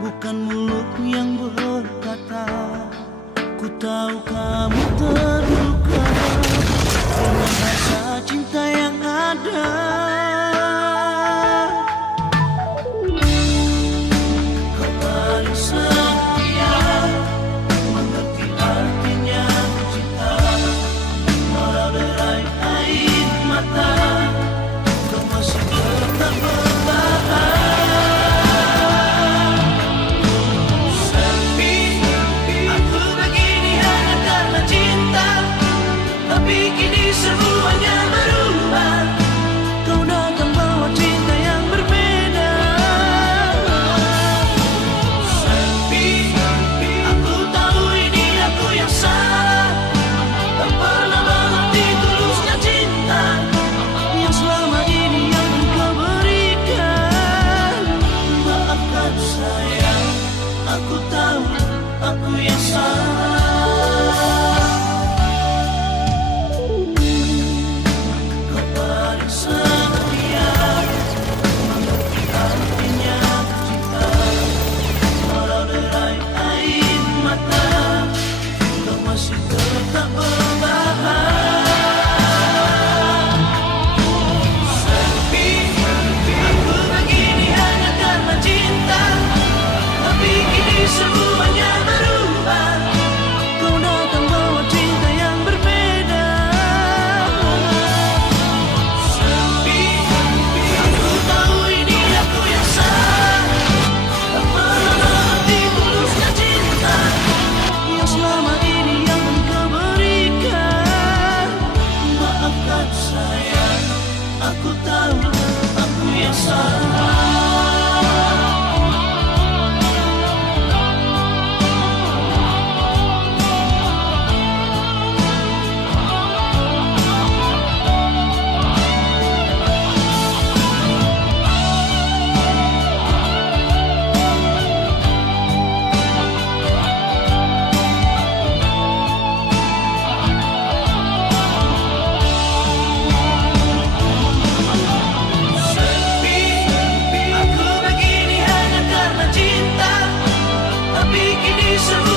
Bukan mulut yang berkata, ku tahu kamu terluka dengan rasa cinta yang ada. Kau paling setia, mengerti artinya cinta, walau derai air mata, kau masih tetap bertahan. Semuanya berubah, kau datang bawa cinta yang berbeda. Sepi, aku tahu ini aku yang salah, tak pernah mengerti tulusnya cinta yang selama ini yang kau berikan. Maafkan sayang, aku tahu aku yang salah. Semuanya berubah, kau datang bawa cinta yang berbeda. Sepi, aku tahu ini aku yang salah, tak pernah mengerti tulusnya cinta yang selama ini yang kau berikan. Maafkan sayang, aku tahu aku yang salah. Tapi kini semua